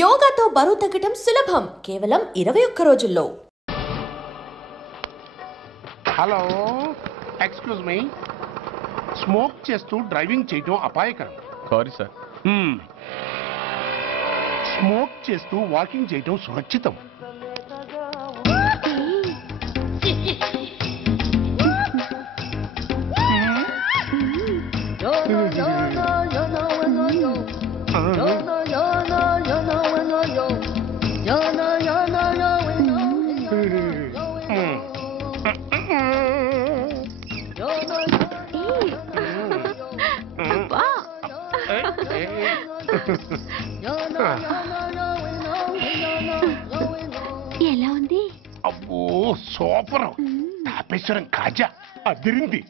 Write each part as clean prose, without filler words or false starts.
యోగాతో బరువు తగ్గటం సులభం కేవలం 21 రోజుల్లో. Hello, excuse me. స్మోక్ చేస్తూ డ్రైవింగ్ చేయడం అపాయకరం. Sorry sir. స్మోక్ చేస్తూ వాకింగ్ చేయడం సురక్షితం. ఎలా ఉంది? అబ్బో సూపర్. తాపేశ్వరం కాజా అదిరింది.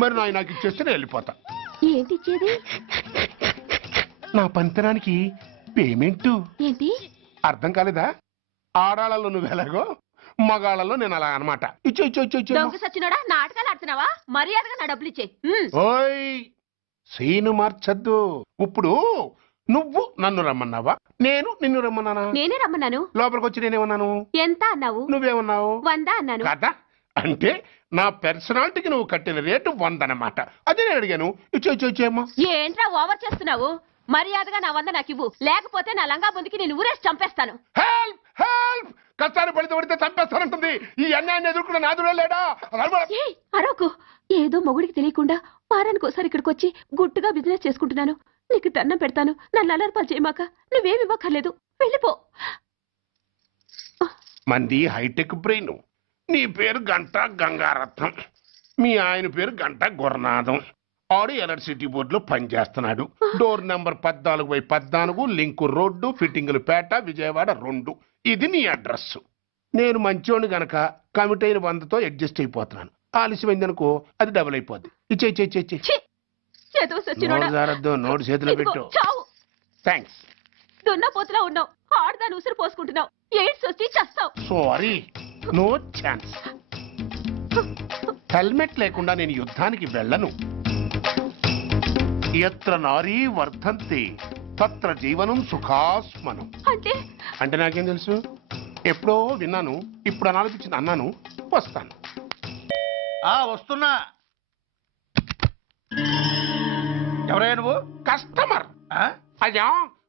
మరి నాకు ఇచ్చేస్తే నేను వెళ్ళిపోతా. ఏంటి ఇచ్చేది? నా పంతనానికి పేమెంట్. ఏంటి అర్థం కాలేదా? ఆడాళ్ళలో నువ్వు ఎలాగో, మగాళ్ళలో నేను అలా అనమాట. దొంగ సచ్చినోడా, నాటకాలు ఆడుతున్నావా? మర్యాదగా నా డబ్బులు ఇచ్చే. ఓయ్ సీను మార్చద్దు. ఇప్పుడు నువ్వు నన్ను రమ్మన్నావా, నేను నిన్ను రమ్మన్నానా? నేనే రమ్మన్నాను. లోపలికి వచ్చి నేనేమన్నాను? ఎంత అన్నావు? నువ్వేమన్నావు? 100 అన్నాను. కదా, అంటే నా పర్సనాలిటీకి నువ్వు కట్టిన రేటు 100 అన్నమాట. అదే నేను అడిగాను. ఇచ్చేమ్మా. ఏంట్రా ఓవర్ చేస్తున్నావు? మర్యాదగా నా 100 నాకు ఇవ్వు, లేకపోతే నా లంగా బొందికి నేను ఊరేసి చంపేస్తాను. Help help. కష్టాన్ని పడితే చంపేస్తానంటుంది. ఈ అన్యాయాన్ని ఎదుర్కొన్న నాదుడే లేడా? అరవకు. ఏదో మొగుడికి తెలియకుండా వారానికి ఒకసారి ఇక్కడికి వచ్చి గుట్టుగా బిజినెస్ చేసుకుంటున్నాను. నీకు దండం పెడతాను, నన్ను అలర్పాలు చేయమాక. నువ్వేమి ఇవ్వక్కర్లేదు, వెళ్ళిపో. మంది హైటెక్ బ్రెయిన్. నీ పేరు గంటా గంగారత్నం, మీ ఆయన పేరు గంటా గురనాథం. ఆడు ఎలక్ట్రిసిటీ బోర్డులో పనిచేస్తున్నాడు. డోర్ నెంబర్ 14/14, లింకు రోడ్డు, ఫిట్టింగులు పేట, విజయవాడ 2. ఇది నీ అడ్రస్. నేను మంచోని గనక కమిట్ అయిన 100తో అడ్జస్ట్ అయిపోతున్నాను. ఆలస్యమైందనుకో అది డబుల్ అయిపోద్ది. ఇచ్చే నోటు చేతిలో పెట్టు. థ్యాంక్స్. దున్నపోతులా ఉన్నావు, ఆడదాన్ని ఉసురు పోసుకుంటున్నావు. ఎయిడ్స్ వచ్చి చస్తావు. Sorry, no chance. హెల్మెట్ లేకుండా నేను యుద్ధానికి వెళ్ళను. ఎత్ర నారీ వర్ధంతి తత్ర జీవనం సుఖాస్మనం. అంటే నాకేం తెలుసు? ఎప్పుడో విన్నాను, ఇప్పుడు అనాలనిపించింది అన్నాను. వస్తాను. వస్తున్నా. ఎవరయ్యా నువ్వు? కస్టమర్. అయ్యా,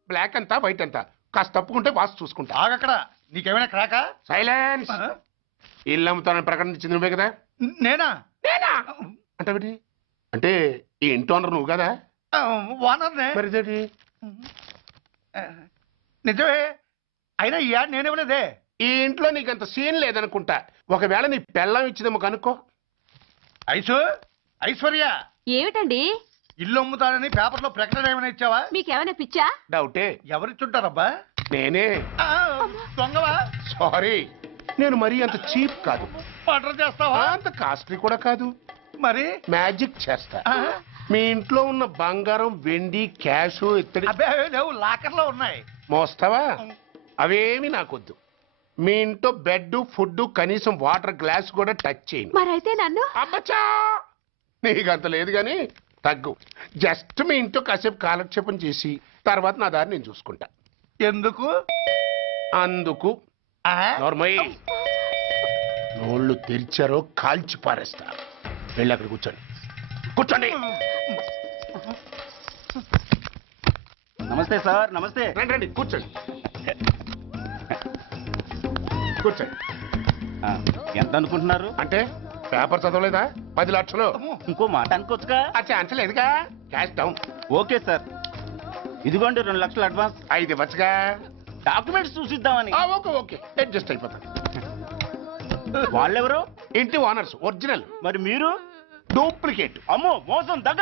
బ్లాక్ అంతా వైట్ అంతా కాస్త తప్పుకుంటే వాసు చూసుకుంటా. ఆగక్కడ. నీకేమైనా క్రాకా? సైలెన్స్. ఇల్లు అమ్ముతానని ప్రకటించింది నువ్వే కదా? నేనా? అంటే అంటే ఈ ఇంటి ఓనర్ నువ్వు కదా? ఓనర్నే. మరి ఇదేంటి? నిజమే. అయినా ఈ యాడ్ నేనేమలేదే. ఈ ఇంట్లో నీకంత సీన్ లేదనుకుంటా. ఒకవేళ నీ పెళ్ళం ఇచ్చిందేమో కనుక్కో. ఐశ్వర్య ఏమిటండి? ఇల్లు అమ్ముతానని పేపర్లో ప్రకటన ఏమైనా ఇచ్చావా? మీకేమైనా పిచ్చా? డౌటే. ఎవరిచ్చుంటారబ్బా? నేనే. దొంగవా? సారీ, నేను మరీ అంత చీప్ కాదు. మర్డర్ చేస్తావా? అంత కాస్ట్లీ కూడా కాదు. మరి మ్యాజిక్ చేస్తా. మీ ఇంట్లో ఉన్న బంగారం, వెండి, క్యాష్, ఇత్తడి లేవు, లాకర్ లో ఉన్నాయి. మోస్తావా? అవేమి నాకొద్దు. మీ ఇంట్లో బెడ్, ఫుడ్, కనీసం వాటర్ గ్లాస్ కూడా టచ్ చేయను. మరైతే నన్ను? అబ్బచ్చా, నీకంత లేదు గాని తగ్గు. జస్ట్ మీ ఇంట్లో కాసేపు కాలక్షేపం చేసి తర్వాత నా దారి నేను చూసుకుంటా. ఎందుకు? అందుకు. నార్మల్ నోళ్ళు తెరిచారో కాల్చి పారేస్తా. వెళ్ళి అక్కడ కూర్చోండి. కూర్చోండి. నమస్తే సార్. నమస్తే. రండి కూర్చోండి. కూర్చోండి. ఎంత అనుకుంటున్నారు? అంటే పేపర్ చదవలేదా? 10 లక్షలు. ఇంకో మాట అనుకోవచ్చుగా. ఆ ఛాన్స్ లేదుగా. Cash down. ఓకే సార్, ఇదిగోండి 2 లక్షలు అడ్వాన్స్. 5 ఇవ్వచ్చుగా. డాక్యుమెంట్స్ చూసిద్దామని. ఓకే అడ్జస్ట్ అయిపోతాను. వాళ్ళెవరు? ఇంటి ఓనర్స్, ఒరిజినల్. మరి మీరు? డూప్లికేట్. అమ్మో, మోసం దగ్గ.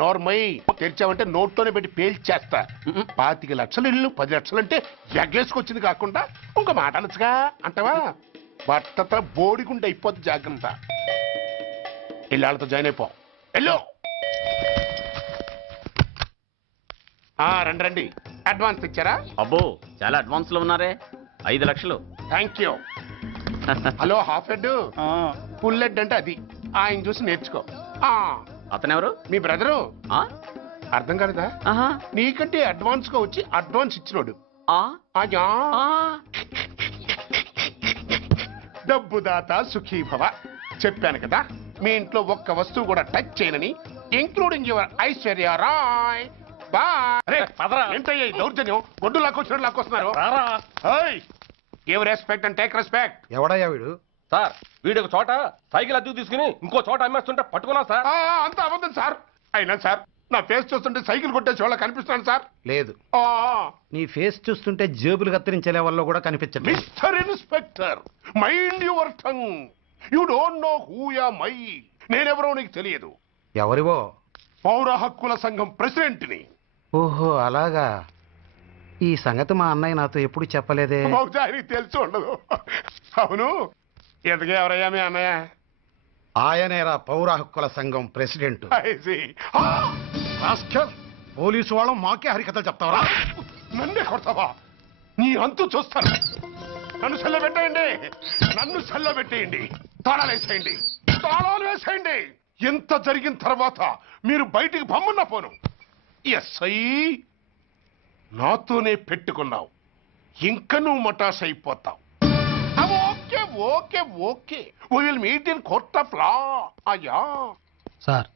నార్మల్ తెరిచావంటే నోట్తోనే పెట్టి పేల్చేస్తా. 25 లక్షలు ఇల్లు 10 లక్షలు అంటే ఎగ్గేసుకొచ్చింది కాకుండా ఇంకో మాట అనొచ్చుగా. అంటావా? బట్టతో బోడిగుండి అయిపోద్ది. జాగ్రత్త. ఇళ్ళతో జాయిన్ అయిపో. వెళ్ళు. రండి. అడ్వాన్స్ ఇచ్చారా? అబ్బో, చాలా అడ్వాన్స్ లో ఉన్నారే. 5 లక్షలు. Thank you. Hello, half head, full head అంటే అది. ఆయన చూసి నేర్చుకో. అతనెవరు? మీ బ్రదరు. అర్థం కాలేదా? నీకంటే అడ్వాన్స్ గా వచ్చి అడ్వాన్స్ ఇచ్చినోడు. అజా డబ్బు దాత సుఖీభవ. చెప్పాను కదా మీ ఇంట్లో ఒక్క వస్తువు కూడా టచ్ చేయనని, ఇంక్లూడింగ్ యువర్ ఐశ్వర్య రాయ్. ఏంటయ్యా ఈ దౌర్జన్యం? గొడ్డు లాక్కొచ్చినట్టు లాక్కొస్తున్నారు. Give respect and take respect. ఎవడయ్యా వీడు? సార్ వీడు ఒక చోట సైకిల్ అద్దెకు తీసుకుని ఇంకో చోట అమ్మేస్తుంటే పట్టుకున్నా సార్. అంత అబద్ధం సార్. అయినా సార్ నా ఫేస్ చూస్తుంటే సైకిల్ కొట్టే చోళ్ళ కనిపిస్తున్నాను సార్. లేదు, నీ ఫేస్ చూస్తుంటే జేబులు కత్తిరించే లెవెల్లో కూడా కనిపించదు. Mister inspector, mind your tongue. You don't know who am I. నేనెవరో నీకు తెలియదు. ఎవరివో? పౌర హక్కుల సంఘం ప్రెసిడెంట్ని. ఓహో అలాగా. ఈ సంగతి మా అన్నయ్య నాతో ఎప్పుడు చెప్పలేదే. బహుశా ఆయనకి తెలిసి ఉండదు. అవును, ఎందుకే ఎవరయ్యా మీ అన్నయ్య? ఆయనేరా పౌర హక్కుల సంఘం ప్రెసిడెంట్. I see. పోలీసు వాళ్ళం మాకే హరికథలు చెప్తావరా? నన్నే కొడతావా? నీ అంతు చూస్తాను. నన్ను సెల్ల పెట్టేయండి, నన్ను సెల్ల పెట్టేయండి. తాళాలు వేసేయండి, తాళాలు వేసేయండి. ఎంత జరిగిన తర్వాత మీరు బయటికి పమ్మున్న పోను. ఎస్ఐ నాతోనే పెట్టుకున్నావు, ఇంకా నువ్వు మటాస్ అయిపోతావు. Okay okay okay, will meet in court of law. అయ్యా సార్,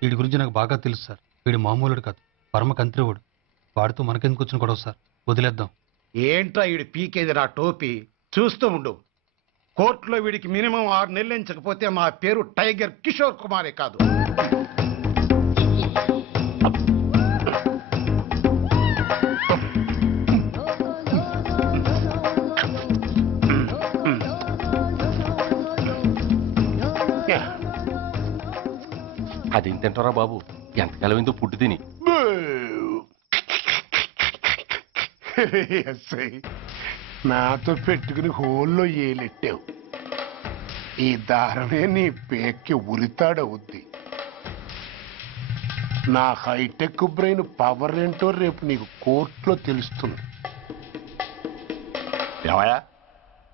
వీడి గురించి నాకు బాగా తెలుసు సార్. వీడు మామూలుడు కాదు, పరమ కంత్రివుడు. వాడితో మనకెందుకు వచ్చిన గొడవ సార్? వదిలేద్దాం. ఏంట్రా వీడి పీకేది నా టోపీ? చూస్తూ ఉండు. కోర్టులో వీడికి మినిమం 6 నెలలు ఎంచకపోతే మా పేరు టైగర్ కిషోర్ కుమారే కాదు. అదేం తింటారా బాబు? ఎంతకాలం ఏందో పుట్టు తిని. ఎస్ఐ నాతో పెట్టుకుని హోల్లో ఏలెట్టావు. ఈ దారమే నీ పేక్కి ఉరితాడవుద్ది. నా హైటెక్ బ్రెయిన్ పవర్ ఏంటో రేపు నీకు కోర్టులో తెలుస్తుంది. ఏమయ్యా,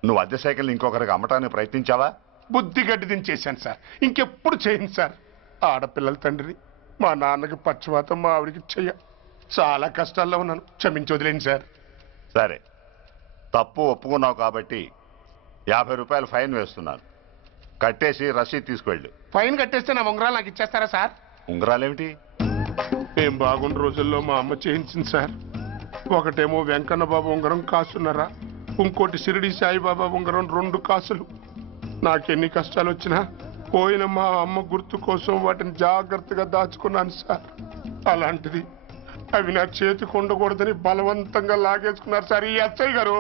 నువ్వు అద్దె సైకిల్ ఇంకొకరికి అమ్మటానికి ప్రయత్నించావా? బుద్ధి గడ్డి దించేశాను సార్, ఇంకెప్పుడు చేయను సార్. ఆడపిల్లల తండ్రి, మా నాన్నకి పక్షవాతం, మా ఆవిడికి చెయ్య. చాలా కష్టాల్లో ఉన్నాను, క్షమించి వదిలేండి సార్. సరే, తప్పు ఒప్పుకున్నావు కాబట్టి 50 రూపాయలు ఫైన్ వేస్తున్నాను. కట్టేసి రసీదు తీసుకువెళ్ళు. ఫైన్ కట్టేస్తే నా ఉంగరాలు నాకు ఇచ్చేస్తారా సార్? ఉంగరాలేమిటి? ఏం బాగున్న రోజుల్లో మా అమ్మ చేయించింది సార్. ఒకటేమో వెంకన్న బాబు ఉంగరం కాసున్నరా, ఇంకోటి షిరిడి సాయిబాబా ఉంగరం 2 కాసులు. నాకెన్ని కష్టాలు వచ్చినా పోయిన మా అమ్మ గుర్తు కోసం వాటిని జాగ్రత్తగా దాచుకున్నాను సార్. అలాంటిది అవి నా చేతికి ఉండకూడదని బలవంతంగా లాగేసుకున్నారు సార్ ఈ ఎస్ఐ గారు.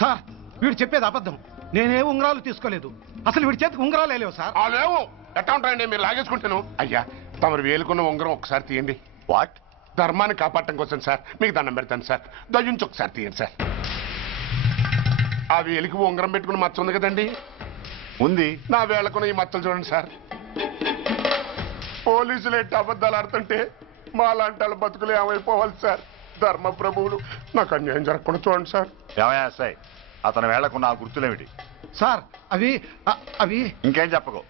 సార్, వీడు చెప్పేది అబద్ధం. నేనే ఉంగరాలు తీసుకోలేదు. అసలు వీడి చేతికి ఉంగరాలు లేవు సార్. లేవు, ఎట్టా ఉంటాయండి మీరు లాగేసుకుంటాను. అయ్యా, తమరు వేలుకున్న ఉంగరం ఒకసారి తీయండి. వాట్? ధర్మాన్ని కాపాడటం కోసం సార్, మీకు దండం పెడతాను సార్. దయ్యుంచి ఒకసారి తీయండి సార్. ఆ వేలికి ఉంగరం పెట్టుకుని మచ్చ ఉంది కదండి, ఉంది. నా వేళకున్న ఈ మచ్చలు చూడండి సార్. పోలీసులు ఎట్టి అబద్ధాలు ఆడుతుంటే మా లాంటి వాళ్ళ బతుకులు ఏమైపోవాలి సార్? ధర్మ ప్రభువులు, నాకు అన్యాయం జరగకుండా చూడండి సార్. ఏమయ్యా ఎస్ఐ, అతని వేళ్లకున్న ఆ గుర్తులేమిటి? సార్, అవి ఇంకేం చెప్పకు.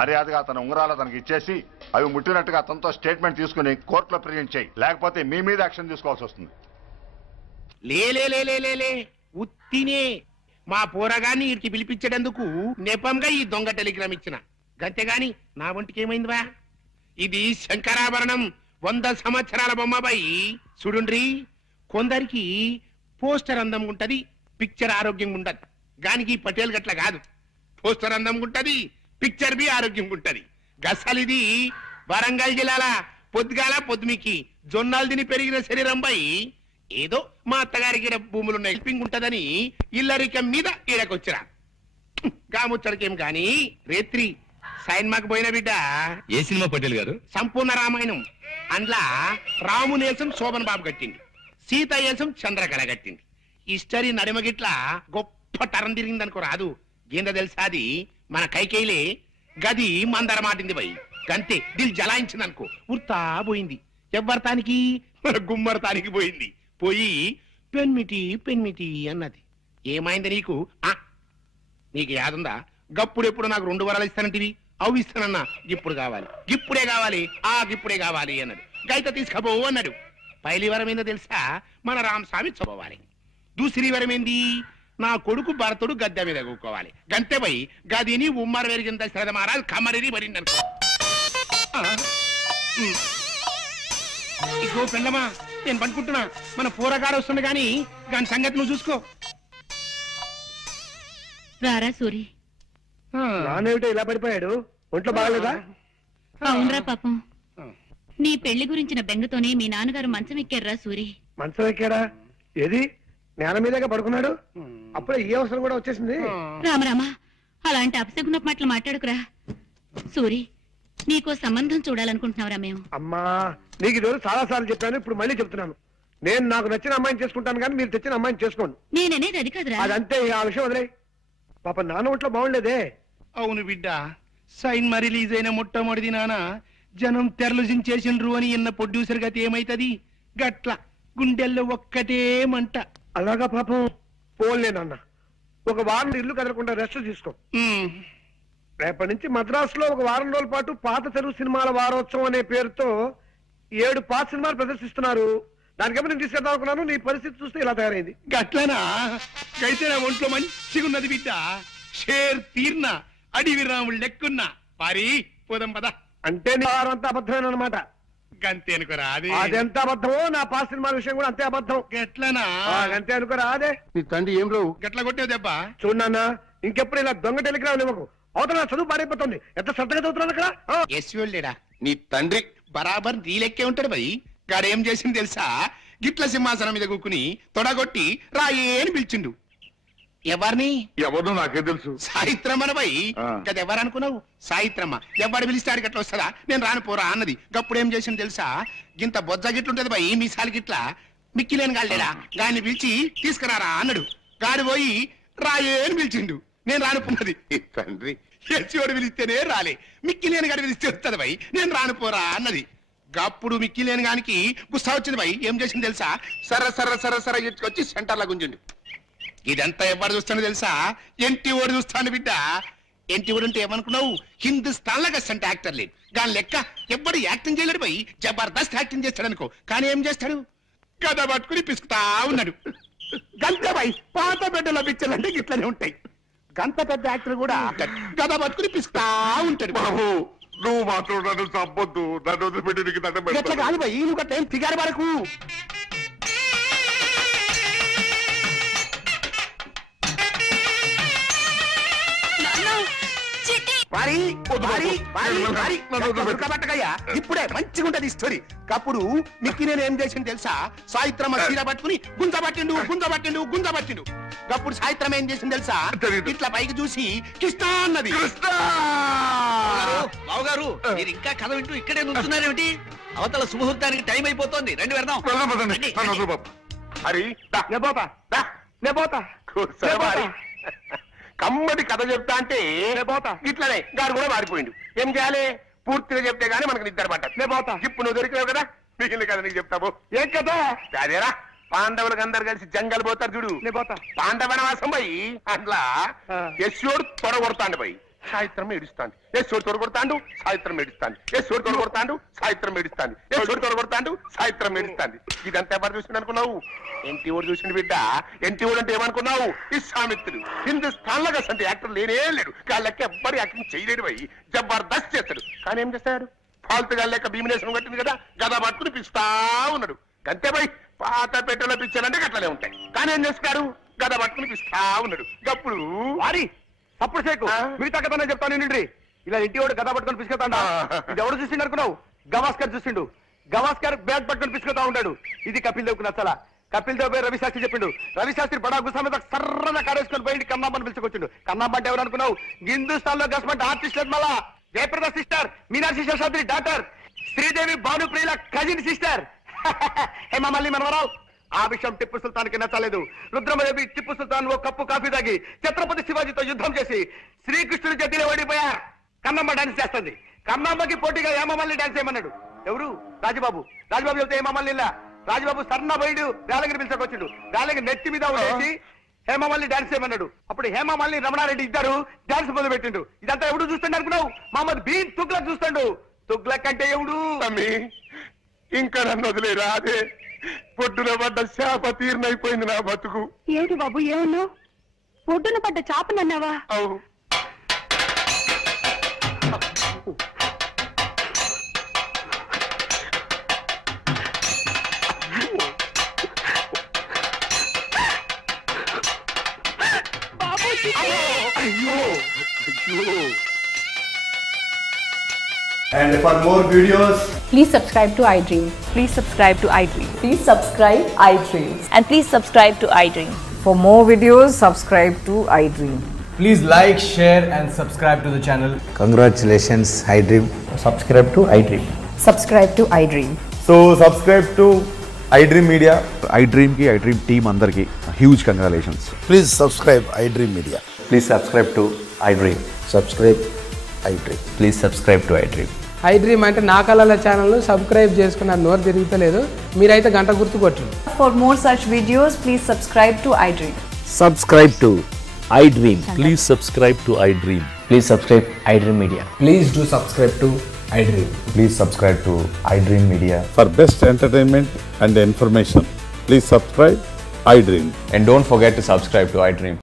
మర్యాదగా అతని ఉంగరాలు అతనికి ఇచ్చేసి అవి ముట్టినట్టుగా అతనితో స్టేట్మెంట్ తీసుకుని కోర్టులో ప్రజెంట్ చేయి. లేకపోతే మీ మీద యాక్షన్ తీసుకోవాల్సి వస్తుంది. లే ఉత్తినే మా పోరగాన్ని ఇడికి పిలిపించేటందుకు నెపంగా ఈ దొంగ టెలిగ్రామ్ ఇచ్చిన గంతేగాని నా ఒంటికి ఏమైందివా? ఇది శంకరాభరణం 100 సంవత్సరాల బొమ్మబాయి. చూడుండ్రి, కొందరికి పోస్టర్ అందంగా ఉంటది, పిక్చర్ ఆరోగ్యంగా ఉండదు. గానికి పటేల్ గట్ల కాదు. పోస్టర్ అందంగా ఉంటది, పిక్చర్ బి ఆరోగ్యంగా ఉంటది. గసలిది వరంగల్ జిల్లాల పొద్దుగాల పొద్దుమికి జొన్నాలు తిని పెరిగిన శరీరం బాయి. ఏదో మా అత్తగారికి భూములున్న హెల్పింగ్ ఉంటదని ఇల్లరికం మీద ఈడకొచ్చిరా. గాముచ్చడికేం గాని రేత్రి సైన్మాకు పోయిన బిడ్డ. ఏ సినిమా పటేల్ గారు? సంపూర్ణ రామాయణం. అందులో రామునేసం శోభన్ బాబు కట్టింది, సీత ఏసం చంద్రకళ కట్టింది. హిస్టరీ నడిమగిట్ల గొప్ప టరం తిరిగిందనుకో రాదు. గేంద తెలుసాది మన కైకేయిలే గది మందర మాటింది పోయి. గంతే దిల్ జలాయించిందనుకో ఉర్తా పోయింది. ఎవ్వరతానికి? మన గుమ్మరతానికి పోయింది. పోయి పెన్మిటి అన్నది. ఏమైంది నీకు? నీకు యాదుందా? గప్పుడెప్పుడు నాకు 2 వరాలు ఇస్తానంటివి, అవి ఇస్తానన్నా. ఇప్పుడు కావాలి, ఇప్పుడే కావాలి, గిప్పుడే కావాలి అన్నాడు. గైత తీసుకపోవు అన్నాడు. పైలి వరం ఏందో తెలుసా? మన రామస్వామి చదవాలి. దూసరి వరం ఏంది? నా కొడుకు భరతుడు గద్దె మీద కూకోవాలి. గంతే పోయి గదిని ఉమ్మర వెరిగింత శ్రద్ధ మహారాజ్ కమ్మరిని మరింది అనుకో. ఇగో పెళ్ళమా, నేను పనుకుంటున్నా. మన పూరగాడు వస్తుంది గాని దాని సంగతి నువ్వు చూసుకో. రారా సూరి. నానేమిటో ఇలా పడిపోయాడు? ఒంట్లో బాగలేదా? అవునరా పాపం, నీ పెళ్లి గురించిన బెంగతోనే మీ నాన్నగారు మంచం ఎక్కారా సూరి. మంచం ఎక్కాడా? ఏది నేల మీదగా పడుకున్నాడు? అప్పుడే ఈ అవసరం కూడా వచ్చేసింది. రామరామా, అలాంటి అపశకున మాటలు మాట్లాడుకురా. సూరి, నీకో సంబంధం చూడాలనుకుంటున్నావురా మేము. అమ్మా, నీకు ఇది చాలా సార్లు చెప్పాను, ఇప్పుడు మళ్ళీ చెప్తున్నాను. నేను నాకు నచ్చిన అమ్మాయిని చేసుకుంటాను కానీ మీరు తెచ్చిన అమ్మాయిని చేసుకోండి. నేననేది అది కాదురా. అదంతే, ఆ విషయం వదిలే. పాప నాన్న ఒంట్లో బాగుండేదే. అవును బిడ్డ, సైన్ మా రిలీజ్ అయిన మొట్టమొదటి నాన్న జనం తెరలు జించేసిండ్రు అని ఇన్న ప్రొడ్యూసర్ గతి ఏమైతది? గట్ల గుండెల్లో ఒక్కటే మంట. అలాగా పాపం. పోన్లే నాన్న, ఒక వారం ఇల్లు కదలకుండా రెస్ట్ తీసుకో. రేపటి నుంచి మద్రాసులో ఒక వారం రోజుల పాటు పాత తెలుగు సినిమాల వారోత్సవం అనే పేరుతో 7 పాత సినిమాలు ప్రదర్శిస్తున్నారు. దానికేమో నేను తీసుకెళ్దాం అనుకున్నాను. నీ పరిస్థితి చూస్తే ఇలా తయారైంది. గట్లనా? అయితే నా ఒంట్లో మంచిగా ఉన్నది బిడ్డ. షేర్ తీర్న అడివి రాముడు లెక్కున్నా పారి పోదాం పద. అంటే నీ వారంతా అబద్ధమేనమాట. గంతే అనుకోరా? అదెంత అబద్ధమో నా పాత సినిమాల విషయం కూడా అంతే అబద్ధం. గట్లనా? గంతే అనుకోరా? అదే నీ తండ్రి ఏం రావు గట్ల కొట్టే దెబ్బ. చూడన్నా, ఇంకెప్పుడు ఇలా దొంగ టెలిగ్రామ్ ఇవ్వకు. అవతల చదువు పాడైపోతుంది. ఎంత శ్రద్ధగా చదువుతున్నాను అక్కడ. ఎస్లేడా నీ తండ్రి బరాబర్ నీ లెక్కే ఉంటాడు భయ్. గాడేం చేసింది తెలుసా? గిట్ల సింహాసనం మీద కూకుని తొడగొట్టి రాయే అని పిలిచిండు. ఎవరిని? ఎవరు నాకే తెలుసు. సాయిత్రమ్మన భయ్. గది ఎవరనుకున్నావు? సాయిత్రమ్మ. ఎవడు పిలిస్తాడు గట్ల వస్తుందా? నేను రాను పోరా అన్నది. గప్పుడు ఏం చేసింది తెలుసా? గింత బొజ్జ గిట్లుంటది భయ్ మీసాలు గిట్ల. మిక్కిలేని గాళ్ళేడా గాడిని పిలిచి తీసుకురారా అన్నాడు. గాడి పోయి రాయే అని పిలిచిండు. నేను రానుకున్నది. తండ్రి ఎస్సోడు పిలిస్తేనే రాలే, మిక్కిలేని గాడి పిలిస్తే వస్తుంది భయ్. నేను రానుపోరా అన్నది. గప్పుడు మిక్కిలేని గానికి గుస్సా వచ్చింది భయ్. ఏం చేసింది తెలుసా? సర సర సర సర ఎత్తుకొచ్చి సెంటర్లో గుంజుండు. ఇదంతా ఎవరు చూస్తాను తెలుసా? ఎంటి ఓడి చూస్తాను బిడ్డ. ఎంటి ఓడి అంటే ఏమనుకున్నావు? హిందుస్థాన్ లాగా అంటే యాక్టర్ లేదు. దాని లెక్క ఎవ్వడు యాక్టింగ్ చేయలేడు భయ్. జబర్దస్త్ యాక్టింగ్ చేస్తాడు అనుకో. కానీ ఏం చేస్తాడు? గద పట్టుకుని పిసుకుతా ఉన్నాడు. గంతే భయ్. పాత బిడ్డలో పిక్చర్లు అంటే ఇట్లనే ఉంటాయి. గంత పెద్ద యాక్టర్ కూడా గద పట్టుకుని పిసుకుతా ఉంటాడు. బాబు నువ్వు మాత్రం నన్ను చంపొద్దు. నన్ను వదిలిపెట్టి నీకు దండం ఎట్లా పెడతాను. కాదు భయ్, నువ్వు గట్ల ఏం ఫిగారు వరకు. ఇప్పుడే మంచిగా ఉంటది స్టోరీ. అప్పుడు మిక్కి నేను ఏం చేసింది తెలుసా? సాయిత్రమ్మ చీర పట్టుకుని గుంజబట్టిండు గుంజబట్టిండు గుంజబట్టిండు. అప్పుడు సాయిత్రమ్మ ఏం చేసింది తెలుసా? ఇట్లా పైకి చూసి కృష్ణ అన్నది. బావగారు, మీరు ఇంకా కథ వింటూ ఇక్కడే నుంచున్నారేమిటి? అవతల శుభముహూర్తానికి టైం అయిపోతుంది. రండి వెళ్దాం. నన్ను వదిలు బాబు. హరి కమ్మటి కథ చెప్తా అంటే ఇట్లనే గారు కూడా మారిపోయిండు. ఏం చేయాలి? పూర్తిగా చెప్తే గానీ మనకు నిద్ర పట్టదు. ఇప్పుడు నువ్వు దొరికినావు కదా, మిగిలిన కథ నీకు చెప్తావు. ఏం కదా అదేరా? పాండవులకు అందరు కలిసి జంగల్ పోతారు చూడు. పాండవనవాసం పోయి అట్లా యశోడు తొడగొడతాండు పోయి సాయిత్రం ఏడుస్తాండు. యశోడు తొడగొడతాండు, సాయిత్రం ఏడుస్తాండు. యశోడు తొడగొడతాండు, సాయిత్రం ఏడుస్తాండు. యశోడు తొడగొడతాండు, సాయిత్రం ఏడుస్తాండు. ఇదంతా ఎవరు చూసిండు అనుకున్నావు? ఎన్టీ ఓడు చూసిండు బిడ్డ. ఎన్టీ ఓడు అంటే ఏమనుకున్నావు? విశ్వామిత్రుడు. హిందుస్థాన్ లాగా అంటే యాక్టర్ లేనే లేడు. గాళ్ళకి ఎవ్వరు యాక్టింగ్ చేయలేడు పోయి. జబర్దస్త్ చేస్తాడు. కానీ ఏం చేస్తాడు? ఫాల్తు గాళ్ళ లెక్క భీమనేశ్వరం కట్టింది కదా, గదా పట్టుకుని పిస్తా ఉన్నాడు. గంతే పోయి. పాత పెట్టెలో పిక్చర్లు అంటే గట్లనే ఉంటాయి. కానీ ఏం చేస్తాడు? గద పట్టుకుని పిస్తా ఉన్నాడు. గప్పుడు వారి అప్పుడు సేకు మిగతా కథనే చెప్తాను నిండ్రి. ఇలా ఇంటి వాడు గద పట్టుకొని పిసుకుతాడా? ఇది ఎవడు చూసిండు అనుకున్నావు? గవాస్కర్ చూసిండు. గవాస్కర్ బ్యాగ్ పట్టుకొని పిసుకుతా ఉంటాడు. ఇది కపిల్ దేవ్కు నచ్చలా. కపిల్ దేవ్ పేరు రవిశాస్త్రి చెప్పిండు. రవిశాస్త్రి బడా గుసా మీద సర్రగా కారేసుకొని పోయి కన్నాంబని పిలుచుకొచ్చిండు. కన్నాంబ అంటే ఎవరు అనుకున్నావు? హిందుస్థాన్ లో గవర్నమెంట్ ఆర్టిస్ట్ మళ్ళా జయప్రద సిస్టర్, మీనాక్షి శేషాద్రి డాటర్, శ్రీదేవి భానుప్రియుల కజిన్ సిస్టర్ హేమమల్లి మనవరావు. ఆ విషయం టిప్పు సుల్తాన్కి నచ్చలేదు. రుద్రమదేవి టిప్పు సుల్తాన్ ఓ కప్పు కాఫీ తాగి ఛత్రపతి శివాజీతో యుద్ధం చేసి శ్రీకృష్ణుడి చేతిలో ఓడిపోయారు. కన్నమ్మ డాన్స్ చేస్తుంది. కన్నమ్మకి పోటీగా హేమమల్లి డాన్స్ చేయమన్నాడు. ఎవరు? రాజబాబు. రాజబాబు చెప్తే హేమమల్లి రాజబాబు సన్న బయడు వేలగిరి పిలుచుకొచ్చిండు. వేలగిరి నెత్తి మీద ఉండేసి హేమమల్లి డాన్స్ చేయమన్నాడు. అప్పుడు హేమమల్లి రమణారెడ్డి ఇద్దరు డాన్స్ మొదలు పెట్టిండు. ఇదంతా ఎవడు చూస్తాడు అనుకున్నావు? మహమ్మద్ బీన్ తుగ్లక్ చూస్తాడు. తుగ్లక్ అంటే ఎవడు? ఇంకా నన్ను వదిలేరా? అదే పొట్టున పడ్డ శాప తీరినైపోయింది నా బతుకు. ఏమిటి బాబు ఏమన్నావు? ఒడ్డున పడ్డ చాపనన్నావా? అవు అయ్యో అయ్యో. And for more videos, Please subscribe to iDream. Please subscribe to iDream. Please subscribe iDream. And please subscribe to iDream. For more videos, subscribe to iDream. Please like, share and subscribe to the channel. Congratulations iDream. Subscribe to iDream. Subscribe to iDream. So subscribe to iDream Media. iDream ki iDream team andarki huge congratulations. Please subscribe iDream Media. Please subscribe to iDream. Subscribe iDream. Please subscribe to iDream. iDream అంటే నా కళల channel subscribe చేసుకున్న నోరు తిరుగుతలేదు. మీరైతే గంట గుర్తు కొట్టండి. For more such videos, please subscribe to iDream. Subscribe to iDream. Please subscribe to iDream. Please subscribe iDream Media. Please do subscribe to iDream. Please subscribe to iDream Media. For best entertainment and information, please subscribe iDream. And don't forget to subscribe to iDream.